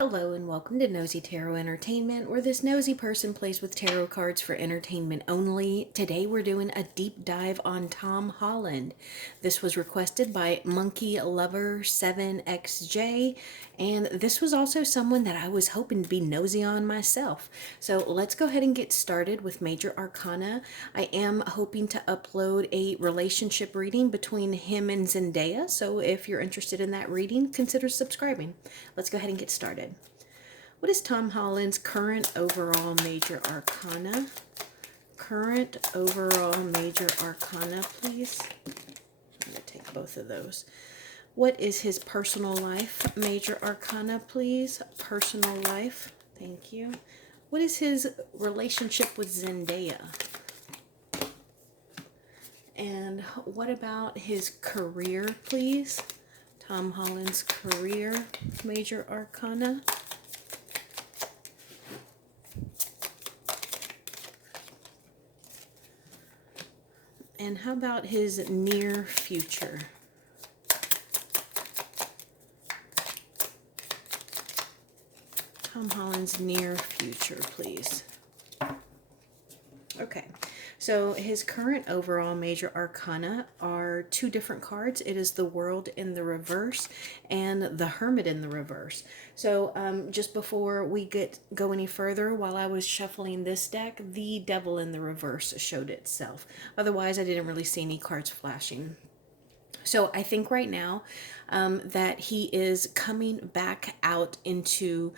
Hello and welcome to Nosy Tarot Entertainment, where this nosy person plays with tarot cards for entertainment only. Today we're doing a deep dive on Tom Holland. This was requested by Monkey Lover 7XJ, and this was also someone that I was hoping to be nosy on myself. So let's go ahead and get started with Major Arcana. I am hoping to upload a relationship reading between him and Zendaya, so if you're interested in that reading, consider subscribing. Let's go ahead and get started. What is Tom Holland's current overall major arcana? Current overall major arcana, please. I'm going to take both of those. What is his personal life major arcana, please? Personal life. Thank you. What is his relationship with Zendaya? And what about his career, please? Tom Holland's career major arcana. And how about his near future? Tom Holland's near future, please. Okay, so his current overall major arcana are two different cards. It is the World in the reverse and the Hermit in the reverse. So just before we go any further, while I was shuffling this deck, the Devil in the reverse showed itself. Otherwise, I didn't really see any cards flashing. So I think right now that he is coming back out into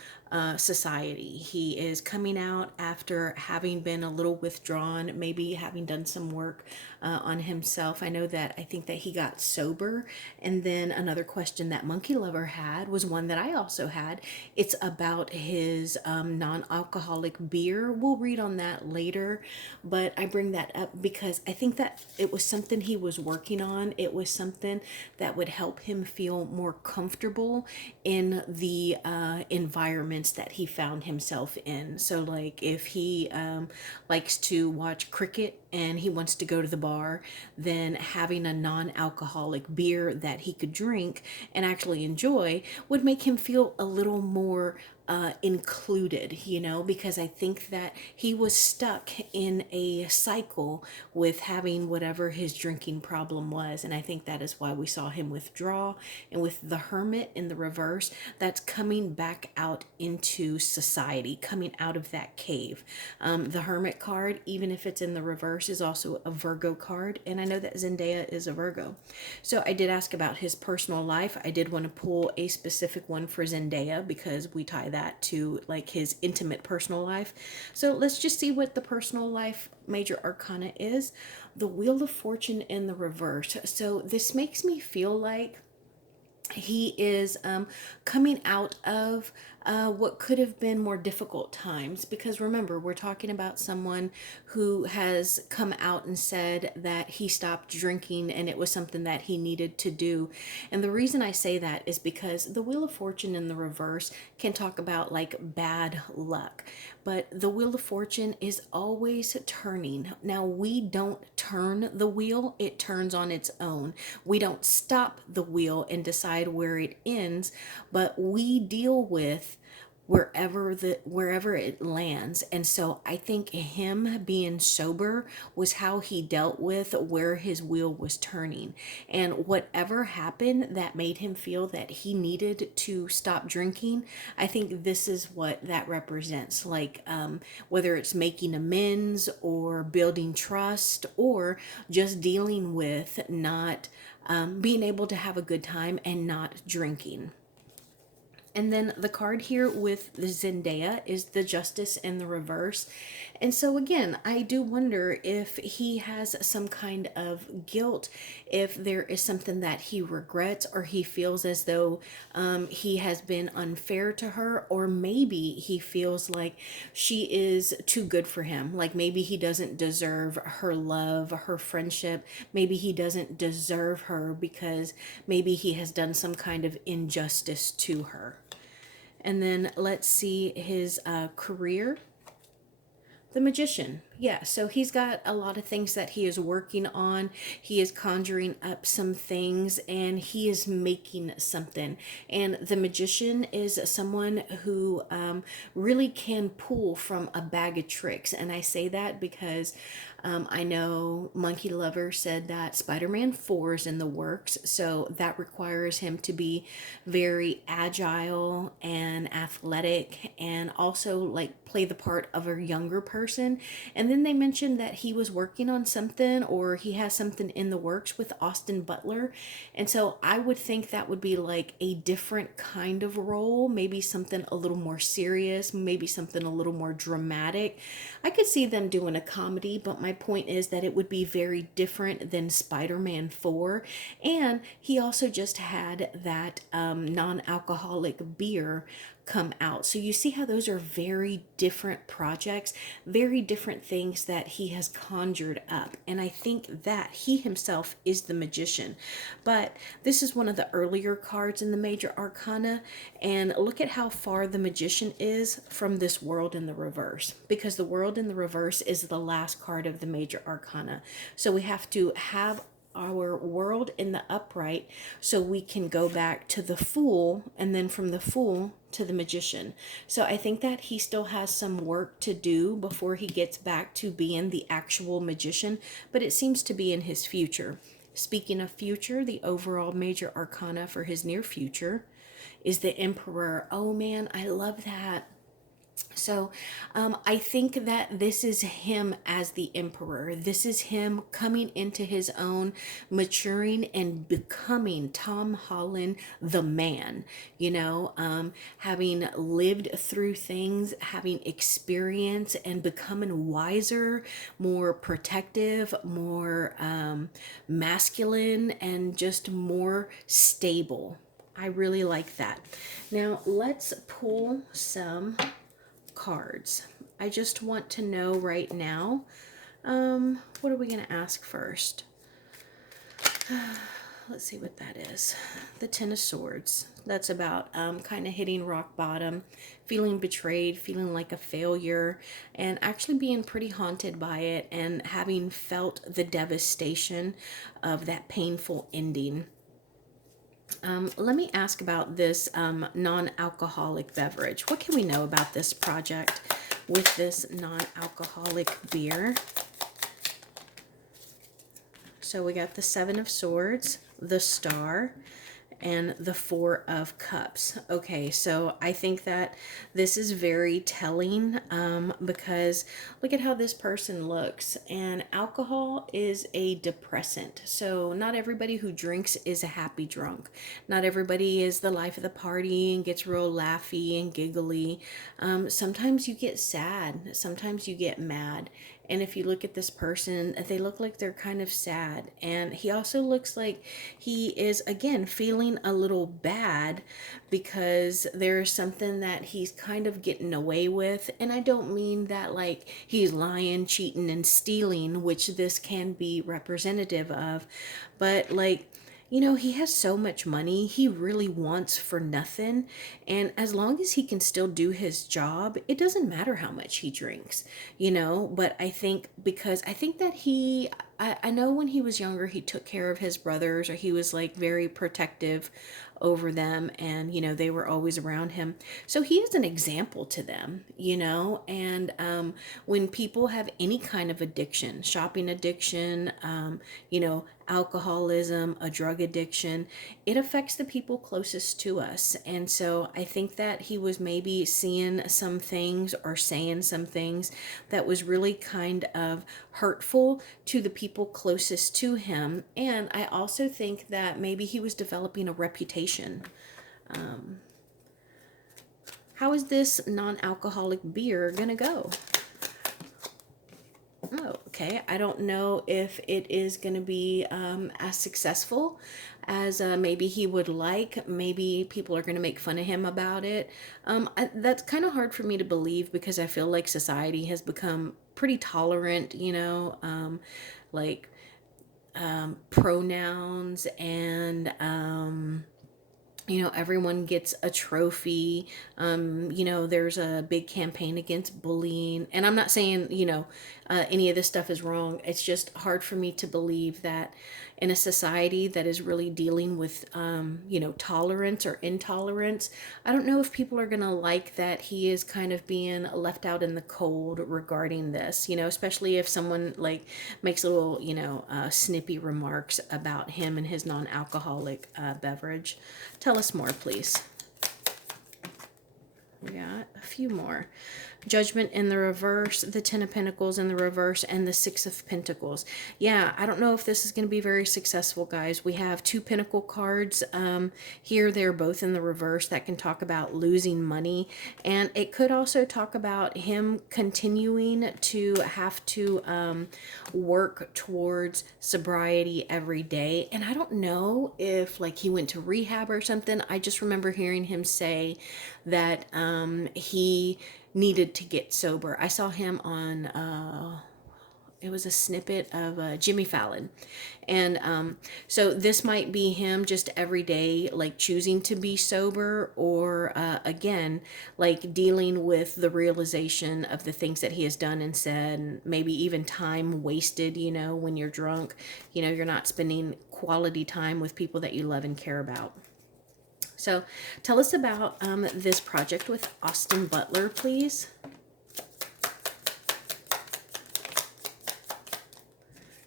society. He is coming out after having been a little withdrawn, maybe having done some work on himself. I think that he got sober. And then another question that Monkey Lover had was one that I also had. It's about his non-alcoholic beer. We'll read on that later, but I bring that up because I think that it was something he was working on. It was something that would help him feel more comfortable in the environments that he found himself in. So like if he likes to watch cricket and he wants to go to the bar, then having a non-alcoholic beer that he could drink and actually enjoy would make him feel a little more included, because I think that he was stuck in a cycle with having whatever his drinking problem was. And I think that is why we saw him withdraw. And with the Hermit in the reverse, that's coming back out into society, coming out of that cave. The Hermit card, even if it's in the reverse, is also a Virgo card. And I know that Zendaya is a Virgo. So I did ask about his personal life. I did want to pull a specific one for Zendaya because we tie that to like his intimate personal life. So let's just see what the personal life major arcana is. The Wheel of Fortune in the reverse. So this makes me feel like he is coming out of what could have been more difficult times, because remember, we're talking about someone who has come out and said that he stopped drinking and it was something that he needed to do. And the reason I say that is because the Wheel of Fortune in the reverse can talk about like bad luck, but the Wheel of Fortune is always turning. Now, we don't turn the wheel, it turns on its own. We don't stop the wheel and decide where it ends, but we deal with wherever it lands. And so I think him being sober was how he dealt with where his wheel was turning. And whatever happened that made him feel that he needed to stop drinking, I think this is what that represents. Like whether it's making amends or building trust or just dealing with not being able to have a good time and not drinking. And then the card here with the Zendaya is the Justice in the reverse. And so again, I do wonder if he has some kind of guilt, if there is something that he regrets, or he feels as though he has been unfair to her, or maybe he feels like she is too good for him. Like maybe he doesn't deserve her love, her friendship. Maybe he doesn't deserve her because maybe he has done some kind of injustice to her. And then let's see his career. The magician. Yeah, so he's got a lot of things that he is working on. He is conjuring up some things and he is making something. And the magician is someone who really can pull from a bag of tricks. And I say that because I know Monkey Lover said that Spider-Man 4 is in the works, so that requires him to be very agile and athletic and also like play the part of a younger person. And then they mentioned that he was working on something or he has something in the works with Austin Butler. And so I would think that would be like a different kind of role, maybe something a little more serious, maybe something a little more dramatic. I could see them doing a comedy, but my point is that it would be very different than Spider-Man 4. And he also just had that non-alcoholic beer come out. So you see how those are very different projects, very different things that he has conjured up. And I think that he himself is the magician. But this is one of the earlier cards in the Major Arcana. And look at how far the magician is from this world in the reverse. Because the world in the reverse is the last card of the Major Arcana. So we have to have our world in the upright so we can go back to the fool and then from the fool to the magician. So I think that he still has some work to do before he gets back to being the actual magician, but it seems to be in his future. Speaking of future, the overall major arcana for his near future is the Emperor. Oh man, I love that. So I think that this is him as the emperor. This is him coming into his own, maturing and becoming Tom Holland, the man, having lived through things, having experience and becoming wiser, more protective, more masculine, and just more stable. I really like that. Now let's pull some cards. I just want to know right now, what are we going to ask first? Let's see what that is. The Ten of Swords. That's about kind of hitting rock bottom, feeling betrayed, feeling like a failure, and actually being pretty haunted by it and having felt the devastation of that painful ending. Let me ask about this non-alcoholic beverage. What can we know about this project with this non-alcoholic beer? So we got the Seven of Swords, the Star, and the Four of Cups. Okay, so I think that this is very telling because look at how this person looks. And alcohol is a depressant. So not everybody who drinks is a happy drunk. Not everybody is the life of the party and gets real laughy and giggly. Sometimes you get sad. Sometimes you get mad. And if you look at this person, they look like they're kind of sad. And he also looks like he is, again, feeling a little bad because there's something that he's kind of getting away with. And I don't mean that like he's lying, cheating, and stealing, which this can be representative of. But like, he has so much money, he really wants for nothing. And as long as he can still do his job, it doesn't matter how much he drinks, But I think because I think that I know when he was younger, he took care of his brothers or he was like very protective over them and, they were always around him. So he is an example to them, and when people have any kind of addiction, shopping addiction, alcoholism, a drug addiction, it affects the people closest to us. And so I think that he was maybe seeing some things or saying some things that was really kind of hurtful to the people closest to him. And I also think that maybe he was developing a reputation. How is this non-alcoholic beer gonna go? Oh, okay. I don't know if it is going to be as successful as maybe he would like. Maybe people are going to make fun of him about it. That's kind of hard for me to believe because I feel like society has become pretty tolerant, like pronouns and you know, everyone gets a trophy. You know, there's a big campaign against bullying. And I'm not saying, you know, any of this stuff is wrong. It's just hard for me to believe that in a society that is really dealing with, you know, tolerance or intolerance, I don't know if people are going to like that he is kind of being left out in the cold regarding this, you know, especially if someone like makes little, you know, snippy remarks about him and his non-alcoholic beverage. Tell us more, please. We got a few more. Judgment in the reverse, the Ten of Pentacles in the reverse, and the Six of Pentacles. Yeah, I don't know if this is going to be very successful, guys. We have two Pentacle cards here. They're both in the reverse. That can talk about losing money. And it could also talk about him continuing to have to work towards sobriety every day. And I don't know if like he went to rehab or something. I just remember hearing him say that he needed to get sober. I saw him on it was a snippet of Jimmy Fallon. And so this might be him just every day, like choosing to be sober, or again, like dealing with the realization of the things that he has done and said, and maybe even time wasted, you know, when you're drunk, you know, you're not spending quality time with people that you love and care about. So tell us about this project with Austin Butler, please.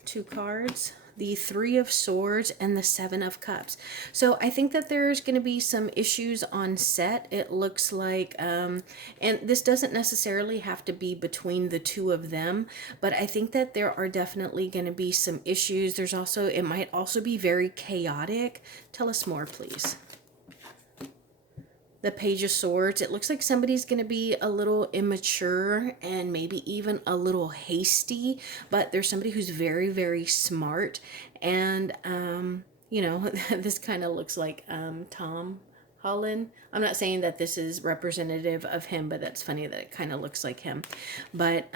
Two cards, the Three of Swords and the Seven of Cups. So I think that there's going to be some issues on set. It looks like, and this doesn't necessarily have to be between the two of them, but I think that there are definitely going to be some issues. There's also, it might also be very chaotic. Tell us more, please. The Page of Swords. It looks like somebody's going to be a little immature and maybe even a little hasty, but there's somebody who's very, very smart. And, you know, this kind of looks like Tom Holland. I'm not saying that this is representative of him, but that's funny that it kind of looks like him. But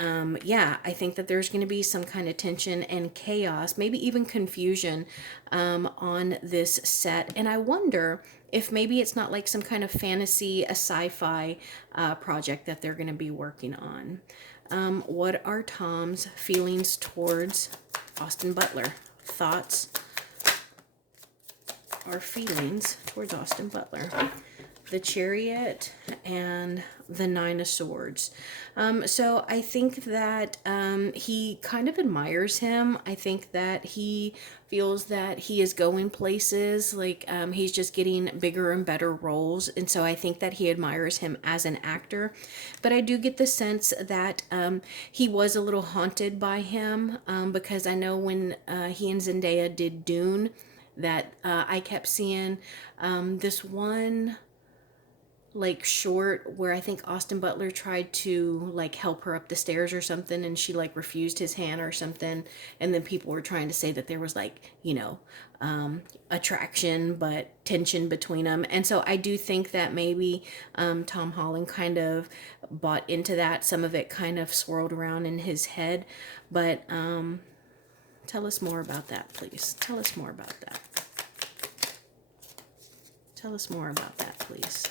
yeah, I think that there's going to be some kind of tension and chaos, maybe even confusion on this set. And I wonder if maybe it's not like some kind of fantasy, a sci-fi project that they're going to be working on. What are Tom's feelings towards Austin Butler? Thoughts or feelings towards Austin Butler? The Chariot and the Nine of Swords. So I think that he kind of admires him. I think that he feels that he is going places, like he's just getting bigger and better roles. And so I think that he admires him as an actor. But I do get the sense that he was a little haunted by him because I know when he and Zendaya did Dune, that I kept seeing this one like short where I think Austin Butler tried to like help her up the stairs or something, and she like refused his hand or something, and then people were trying to say that there was like, you know, attraction but tension between them. And so I do think that maybe Tom Holland kind of bought into that. Some of it kind of swirled around in his head, but tell us more about that, please. Tell us more about that. Tell us more about that, please.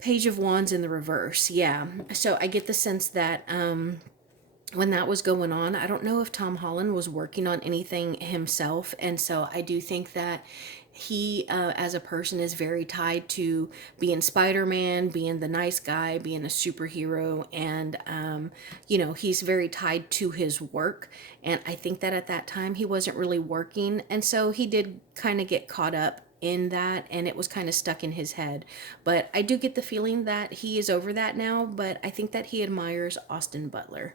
Page of Wands in the reverse. Yeah. So I get the sense that when that was going on, I don't know if Tom Holland was working on anything himself. And so I do think that he, as a person, is very tied to being Spider-Man, being the nice guy, being a superhero. And, you know, he's very tied to his work. And I think that at that time he wasn't really working. And so he did kind of get caught up in that, and it was kind of stuck in his head. But I do get the feeling that he is over that now, but I think that he admires Austin Butler.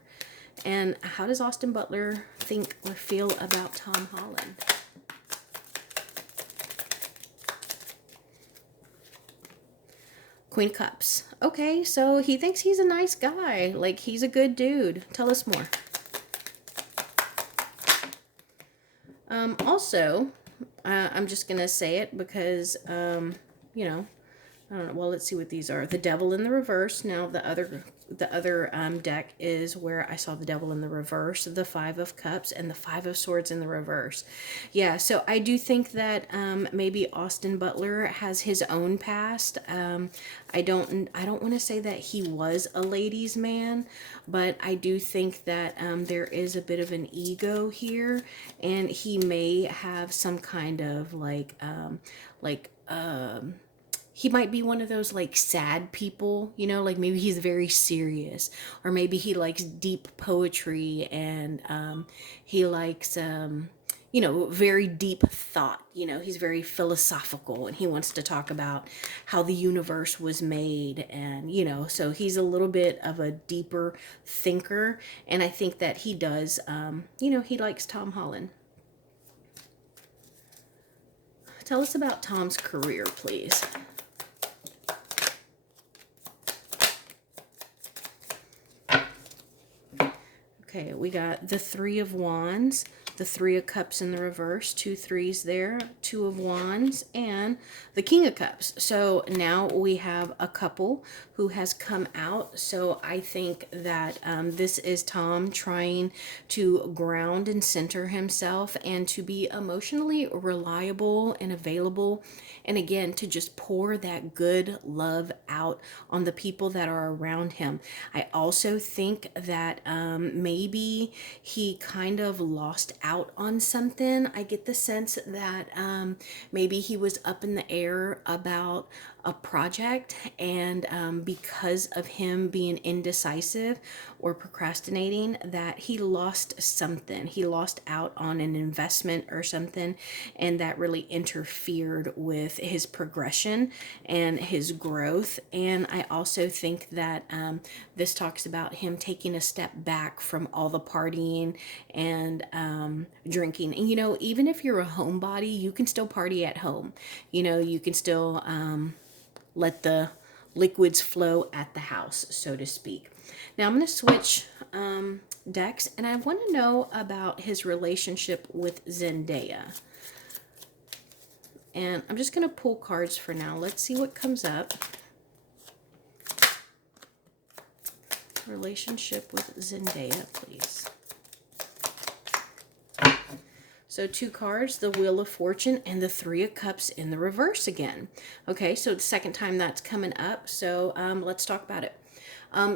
And how does Austin Butler think or feel about Tom Holland? Queen Cups. Okay, so he thinks he's a nice guy, like he's a good dude. Tell us more. Also, I'm just going to say it because, you know, I don't know. Well, let's see what these are. The Devil in the Reverse. Now the other deck is where I saw the Devil in the Reverse, the Five of Cups, and the Five of Swords in the reverse. Yeah, so I do think that maybe Austin Butler has his own past. I don't want to say that he was a ladies' man, but I do think that there is a bit of an ego here, and he may have some kind of like he might be one of those like sad people, like maybe he's very serious, or maybe he likes deep poetry, and he likes very deep thought. He's very philosophical, and he wants to talk about how the universe was made, and so he's a little bit of a deeper thinker, and I think that he does he likes Tom Holland. Tell us about Tom's career, please. Okay, we got the Three of Wands, the Three of Cups in the reverse, 2 3s there, Two of Wands, and the King of Cups. So now we have a couple who has come out. So I think that this is Tom trying to ground and center himself, and to be emotionally reliable and available, and again, to just pour that good love out on the people that are around him. I also think that maybe he kind of lost out on something. I get the sense that maybe he was up in the air about a project, and because of him being indecisive or procrastinating, that he lost something. He lost out on an investment or something, and that really interfered with his progression and his growth. And I also think that this talks about him taking a step back from all the partying and drinking. And even if you're a homebody, you can still party at home. You can still let the liquids flow at the house, so to speak. Now I'm going to switch decks, and I want to know about his relationship with Zendaya. And I'm just going to pull cards for now. Let's see what comes up. Relationship with Zendaya, please. So 2 cards, the Wheel of Fortune and the Three of Cups in the reverse again. Okay, so the second time that's coming up. So let's talk about it.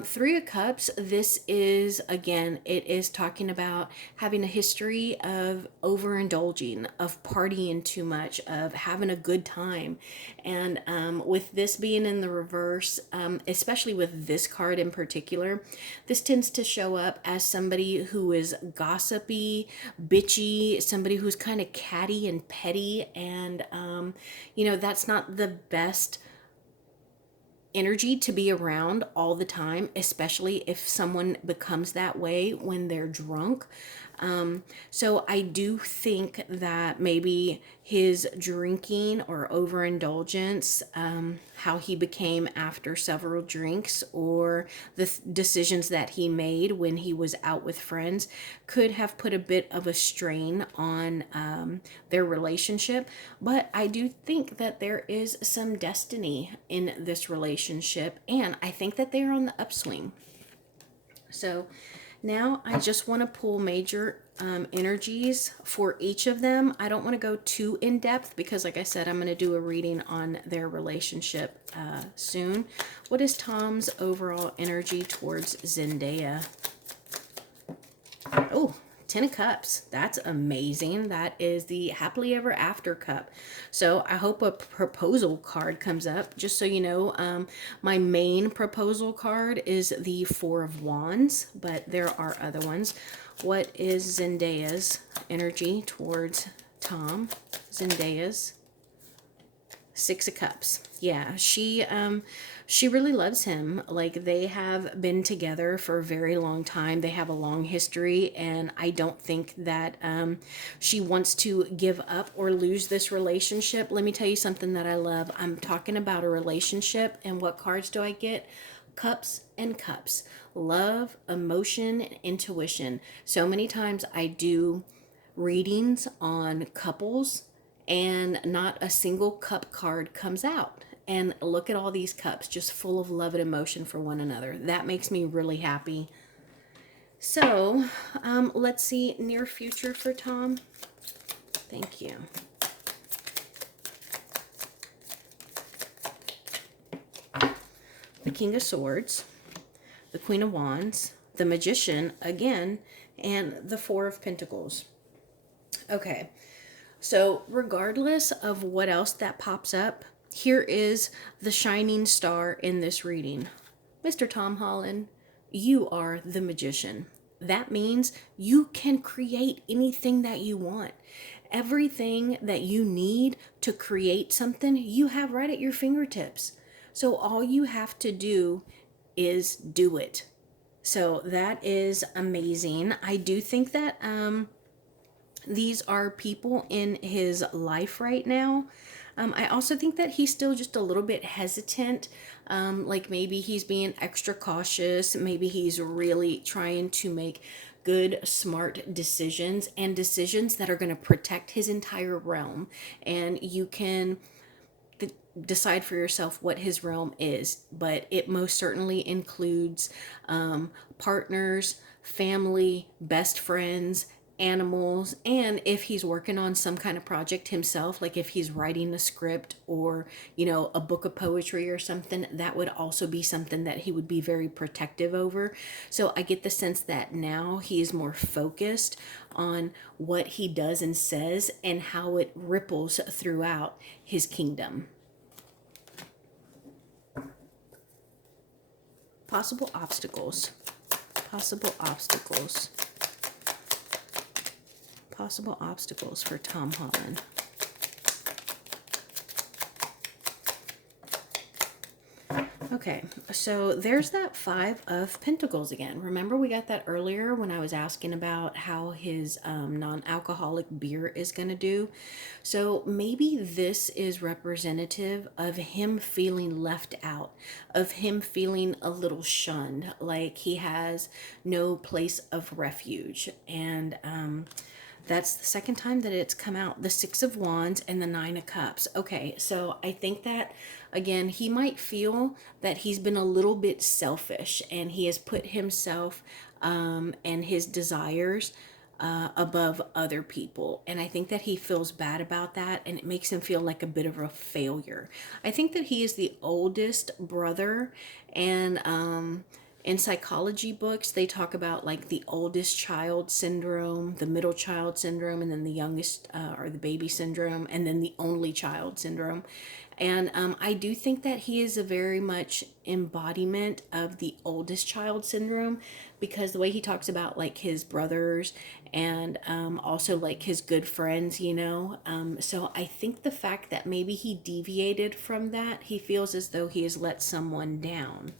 Three of Cups, this is, again, it is talking about having a history of overindulging, of partying too much, of having a good time. And with this being in the reverse, especially with this card in particular, this tends to show up as somebody who is gossipy, bitchy, somebody who's kind of catty and petty. And, that's not the best energy to be around all the time, especially if someone becomes that way when they're drunk. So I do think that maybe his drinking or overindulgence, how he became after several drinks, or the decisions that he made when he was out with friends, could have put a bit of a strain on their relationship. But I do think that there is some destiny in this relationship, and I think that they're on the upswing. So now I just want to pull major energies for each of them. I don't want to go too in depth because, like I said, I'm going to do a reading on their relationship soon. What is Tom's overall energy towards Zendaya? Oh, 10 of Cups. That's amazing. That is the happily ever after cup. So I hope a proposal card comes up. Just so you know, my main proposal card is the Four of Wands, but there are other ones. What is Zendaya's energy towards Tom? Zendaya's Six of Cups. Yeah, she really loves him. Like, they have been together for a very long time. They have a long history, and I don't think that she wants to give up or lose this relationship. Let me tell you something that I love. I'm talking about a relationship, and what cards do I get? Cups and Cups. Love, emotion, and intuition. So many times I do readings on couples, and not a single cup card comes out. And look at all these cups just full of love and emotion for one another. That makes me really happy. So let's see near future for Tom. Thank you. The King of Swords, the Queen of Wands, the Magician again, and the Four of Pentacles. Okay, so regardless of what else that pops up, here is the shining star in this reading. Mr. Tom Holland, you are the magician. That means you can create anything that you want. Everything that you need to create something, you have right at your fingertips. So all you have to do is do it. So that is amazing. I do think that these are people in his life right now. I also think that he's still just a little bit hesitant. Like maybe he's being extra cautious. Maybe he's really trying to make good, smart decisions and decisions that are going to protect his entire realm. And you can decide for yourself what his realm is, but it most certainly includes partners, family, best friends, animals, and if he's working on some kind of project himself, like if he's writing a script or, you know, a book of poetry or something, that would also be something that he would be very protective over. So I get the sense that now he is more focused on what he does and says and how it ripples throughout his kingdom. Possible obstacles. Possible obstacles. Possible obstacles for Tom Holland. Okay, so there's that Five of Pentacles again. Remember we got that earlier when I was asking about how his non-alcoholic beer is going to do. So maybe this is representative of him feeling left out, of him feeling a little shunned, like he has no place of refuge. And that's the second time that it's come out. The Six of Wands and the Nine of Cups. Okay, so I think that, again, he might feel that he's been a little bit selfish and he has put himself and his desires above other people. And I think that he feels bad about that and it makes him feel like a bit of a failure. I think that he is the oldest brother, and in psychology books, they talk about like the oldest child syndrome, the middle child syndrome, and then the youngest or the baby syndrome, and then the only child syndrome. And I do think that he is a very much embodiment of the oldest child syndrome, because the way he talks about like his brothers and also like his good friends, you know. So I think the fact that maybe he deviated from that, he feels as though he has let someone down.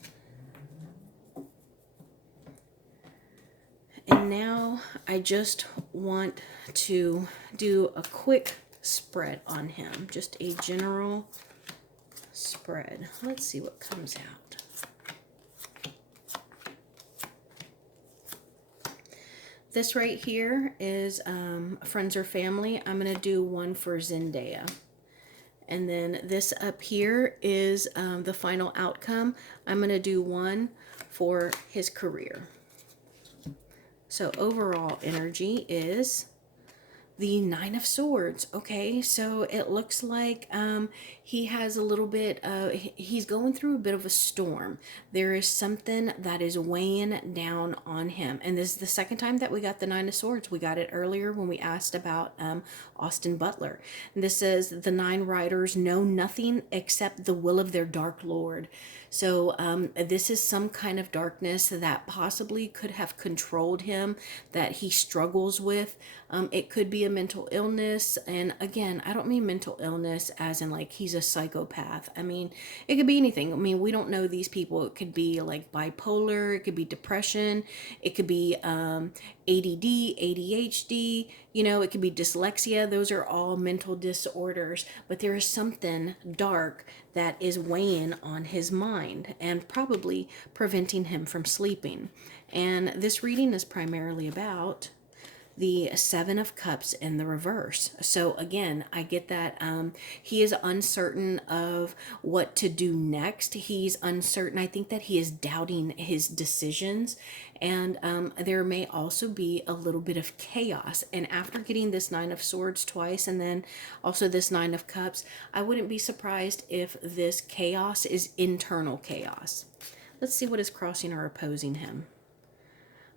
And now I just want to do a quick spread on him. Just a general spread. Let's see what comes out. This right here is friends or family. I'm going to do one for Zendaya. And then this up here is the final outcome. I'm going to do one for his career. So overall energy is the Nine of Swords. Okay, so it looks like he has a little bit, he's going through a bit of a storm. There is something that is weighing down on him. And this is the second time that we got the Nine of Swords. We got it earlier when we asked about Austin Butler. And this says the Nine Riders know nothing except the will of their dark lord. So this is some kind of darkness that possibly could have controlled him, that he struggles with. It could be a mental illness. And again, I don't mean mental illness as in like he's a psychopath. I mean, it could be anything. I mean, we don't know these people. It could be like bipolar. It could be depression. It could be ADD, ADHD. You know, it could be dyslexia. Those are all mental disorders. But there is something dark that is weighing on his mind and probably preventing him from sleeping. And this reading is primarily about the Seven of Cups in the reverse. So again, I get that he is uncertain of what to do next. He's uncertain. I think that he is doubting his decisions. And there may also be a little bit of chaos. And after getting this Nine of Swords twice and then also this Nine of Cups, I wouldn't be surprised if this chaos is internal chaos. Let's see what is crossing or opposing him.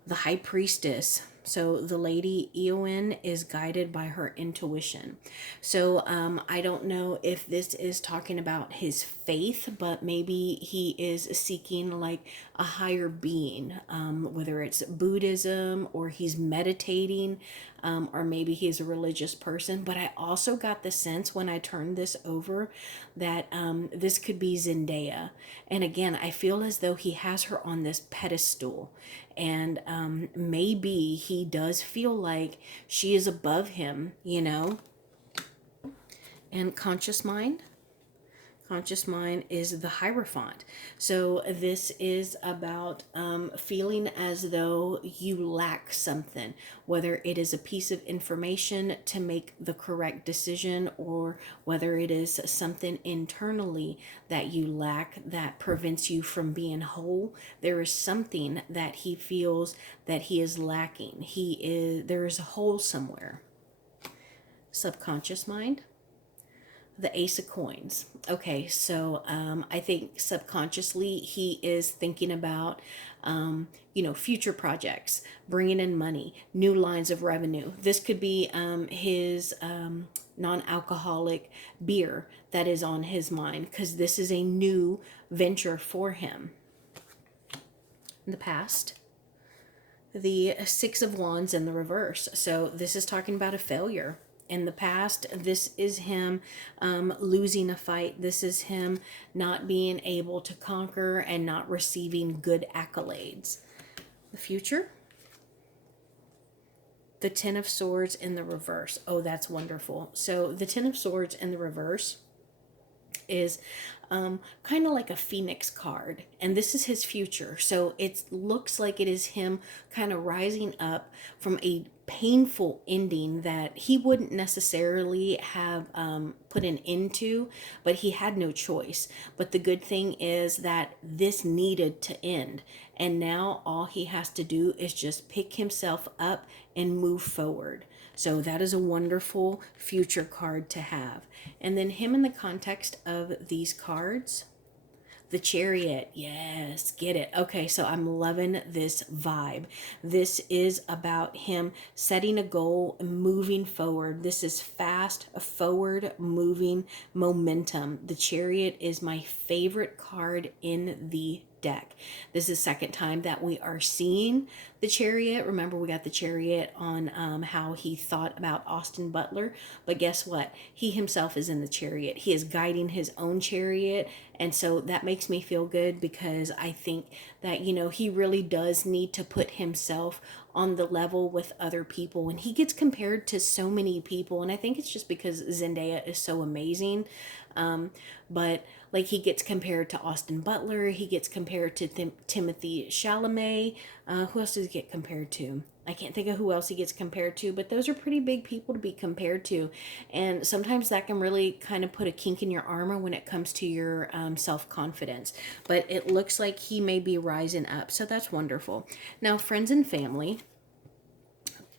The High Priestess. So the lady Eowyn is guided by her intuition. So I don't know if this is talking about his faith, but maybe he is seeking like a higher being, whether it's Buddhism or he's meditating, or maybe he's a religious person. But I also got the sense when I turned this over that this could be Zendaya. And again, I feel as though he has her on this pedestal. And maybe he does feel like she is above him, you know. And conscious mind. Conscious mind is the Hierophant. So this is about feeling as though you lack something, whether it is a piece of information to make the correct decision or whether it is something internally that you lack that prevents you from being whole. There is something that he feels that he is lacking. There is a hole somewhere. Subconscious mind. The Ace of Coins. Okay, so I think subconsciously he is thinking about, future projects, bringing in money, new lines of revenue. This could be his non-alcoholic beer that is on his mind because this is a new venture for him. In the past, the Six of Wands in the reverse. So this is talking about a failure. In the past, this is him losing a fight. This is him not being able to conquer and not receiving good accolades. The future, the Ten of Swords in the reverse. Oh, that's wonderful. So the Ten of Swords in the reverse is kind of like a phoenix card, and this is his future. So it looks like it is him kind of rising up from a painful ending that he wouldn't necessarily have put an end to, but he had no choice. But the good thing is that this needed to end, and now all he has to do is just pick himself up and move forward. So that is a wonderful future card to have. And then him in the context of these cards, the Chariot. Yes, get it. Okay, so I'm loving this vibe. This is about him setting a goal, moving forward. This is fast, forward moving momentum. The Chariot is my favorite card in the deck. This is the second time that we are seeing the Chariot. Remember, we got the Chariot on how he thought about Austin Butler, but guess what? He himself is in the Chariot. He is guiding his own chariot, and so that makes me feel good because I think that, he really does need to put himself on the level with other people. And he gets compared to so many people, and I think it's just because Zendaya is so amazing. But like he gets compared to Austin Butler, he gets compared to Timothy Chalamet. Who else does he get compared to? I can't think of who else he gets compared to, but those are pretty big people to be compared to. And sometimes that can really kind of put a kink in your armor when it comes to your self-confidence. But it looks like he may be rising up, so that's wonderful. Now, friends and family.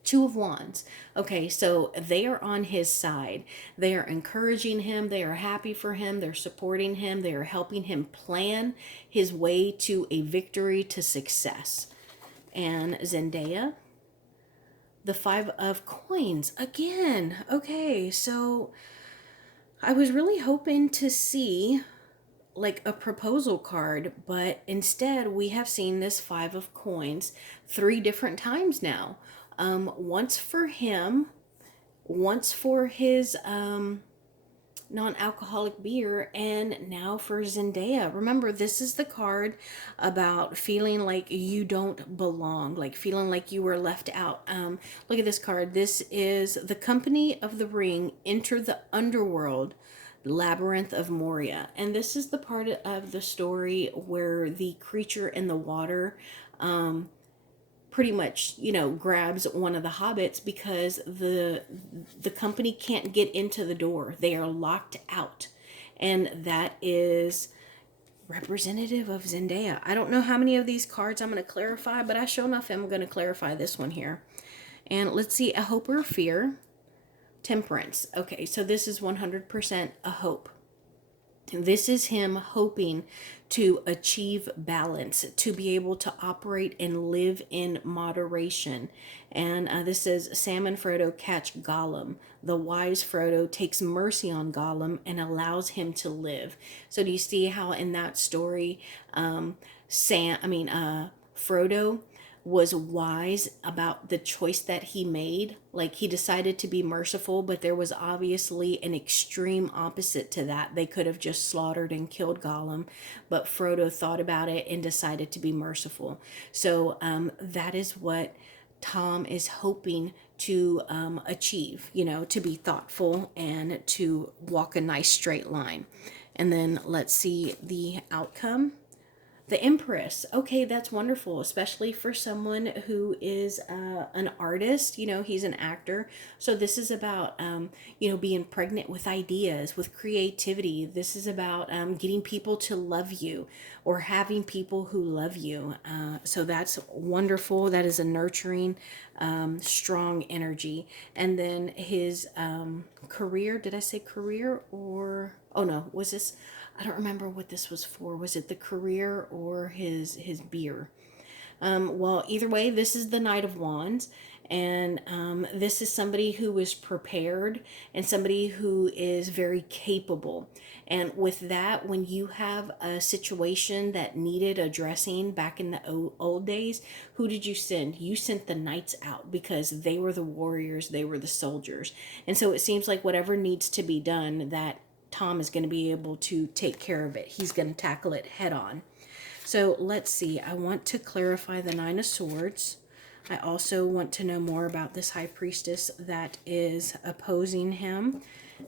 Two of Wands. Okay, so they are on his side. They are encouraging him. They are happy for him. They're supporting him. They are helping him plan his way to a victory, to success. And Zendaya, the Five of Coins. Again, okay, so I was really hoping to see like a proposal card, but instead we have seen this Five of Coins 3 different times now. Once for him, once for his non-alcoholic beer, and now for Zendaya. Remember, this is the card about feeling like you don't belong, like feeling like you were left out. Look at this card. This is the Company of the Ring, Enter the Underworld, Labyrinth of Moria. And this is the part of the story where the creature in the water pretty much, you know, grabs one of the hobbits because the company can't get into the door. They are locked out. And that is representative of Zendaya. I don't know how many of these cards I'm going to clarify, but I sure enough am going to clarify this one here. And let's see, a hope or a fear. Temperance. Okay, so this is 100% a hope. This is him hoping to achieve balance, to be able to operate and live in moderation. And this says, Sam and Frodo catch Gollum. The wise Frodo takes mercy on Gollum and allows him to live. So do you see how in that story, Frodo was wise about the choice that he made. Like, he decided to be merciful, but there was obviously an extreme opposite to that. They could have just slaughtered and killed Gollum, but Frodo thought about it and decided to be merciful. So that is what Tom is hoping to achieve, you know, to be thoughtful and to walk a nice straight line. And then let's see the outcome. The Empress. Okay, that's wonderful, especially for someone who is an artist. You know, he's an actor. So this is about, you know, being pregnant with ideas, with creativity. This is about getting people to love you or having people who love you. So that's wonderful. That is a nurturing, strong energy. And then his career. Did I say career or... Oh, no. Was this... I don't remember what this was for. Was it the career or his beer? Well, either way, this is the Knight of Wands. And this is somebody who is prepared and somebody who is very capable. And with that, when you have a situation that needed addressing back in the old days, who did you send? You sent the knights out because they were the warriors, they were the soldiers. And so it seems like whatever needs to be done, that Tom is going to be able to take care of it. He's going to tackle it head on. So let's see. I want to clarify the Nine of Swords. I also want to know more about this High Priestess that is opposing him.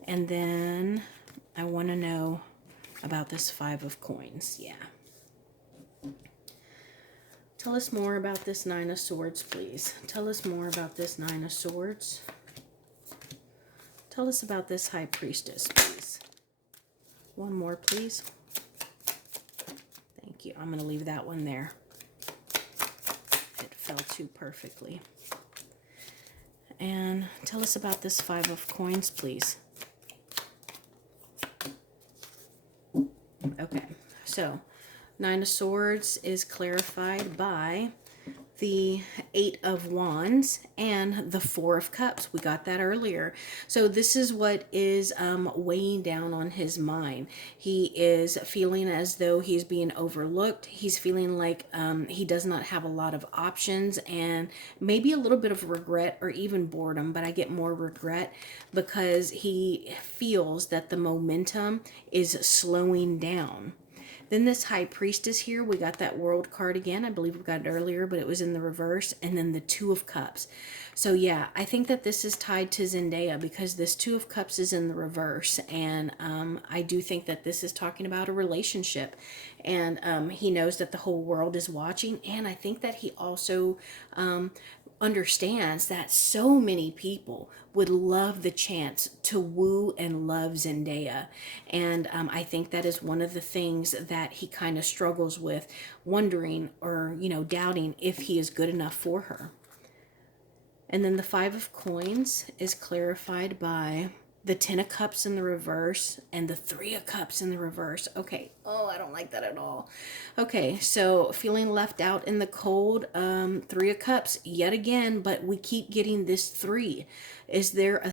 And then I want to know about this Five of Coins. Yeah. Tell us more about this Nine of Swords, please. Tell us more about this Nine of Swords. Tell us about this High Priestess, please. One more, please. Thank you. I'm going to leave that one there. It fell too perfectly. And tell us about this Five of Coins, please. Okay, so Nine of Swords is clarified by the Eight of Wands and the Four of Cups. We got that earlier. So this is what is weighing down on his mind. He is feeling as though he's being overlooked. He's feeling like he does not have a lot of options and maybe a little bit of regret or even boredom, but I get more regret because he feels that the momentum is slowing down. Then this High Priestess here, we got that World card again. I believe we got it earlier, but it was in the reverse. And then the Two of Cups. So yeah, I think that this is tied to Zendaya because this Two of Cups is in the reverse. And I do think that this is talking about a relationship. And he knows that the whole world is watching. And I think that he also understands that so many people would love the chance to woo and love Zendaya. And I think that is one of the things that he kind of struggles with, wondering or, you know, doubting if he is good enough for her. And then the Five of Coins is clarified by the Ten of Cups in the reverse and the Three of Cups in the reverse. Okay. Oh, I don't like that at all. Okay, so feeling left out in the cold. Three of Cups yet again, but we keep getting this three. Is there a